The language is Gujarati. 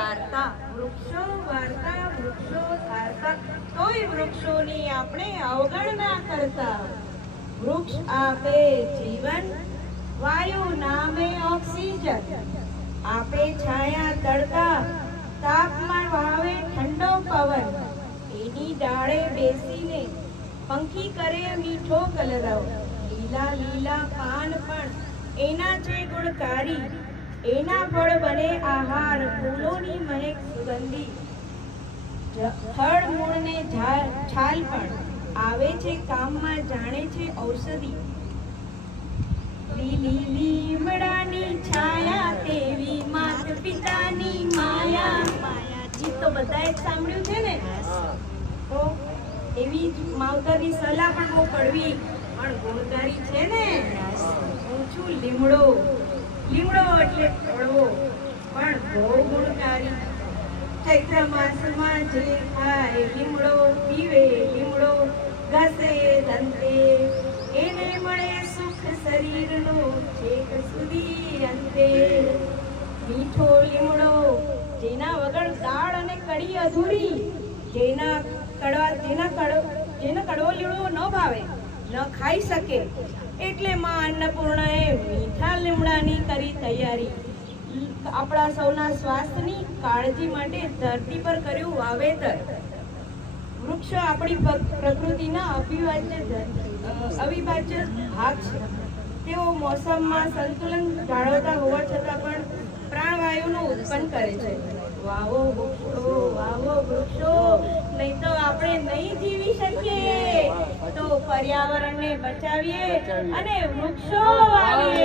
ધારતા વૃક્ષો વાર્તા, વૃક્ષો ધારતા તોય વૃક્ષોની આપણે અવગણના કરતા. વૃક્ષ આપે જીવન, વાયુ નામે ઓક્સિજન. આપે છાયા તડકા તાપમાં વાવે ઠંડો પવન. એની ડાળે બેસીને પંખી કરે મીઠો કલરવ. લીલા લીલા પાન પણ એના છે ગુણકારી, એના ફળ બને આહાર મહેક સુગંધી. થડ મૂળને છાલ પણ આવે છે કામમાં, જાણે છે ઔષધિ. લીલી લીમડાની છાયા, તેવી માત પિતાની માયા. ગીત તો બધાએ સાંભળ્યું છે ને? તો એવી માવતરની સલાહ પણ બહુ કડવી પણ ગુણકારી છે ને? હું છું લીમડો. લીમડો એટલે કડવો. પણ બહુ ગુણકારી. ચૈત્ર માસમાં ખાય લીમડો પીવે, લીમડો ઘસે દંતે એને મળે સુખ શરીરનો છેક સુધી અંતે. મીઠો લીમડો, જેના વગર દાળ અને કઢી અધૂરી, જેના કડવા, જેના કડો, જેનો કડવો લીમડો ન ભાવે, ન ખાઈ શકે. એટલે માં અન્નપૂર્ણાએ મીઠા લીમડાની કરી તૈયારી. આપણા સૌના સ્વાસ્થ્યની કાળજી માટે ધરતી પર કર્યું વાવેતર. વૃક્ષ આપણી પ્રકૃતિના અવિભાજ્ય અવિભાજ્ય ભાગ છે. તેઓ મોસમમાં સંતુલન જાળવતા હોવા છતાં પણ પ્રાણવાયુનું ઉત્પન્ન કરે છે. વાવો વૃક્ષો વાવો વૃક્ષો નહીં તો આપણે નહીં જીવી શકીએ. તો પર્યાવરણને બચાવીએ અને વૃક્ષો વાવીએ.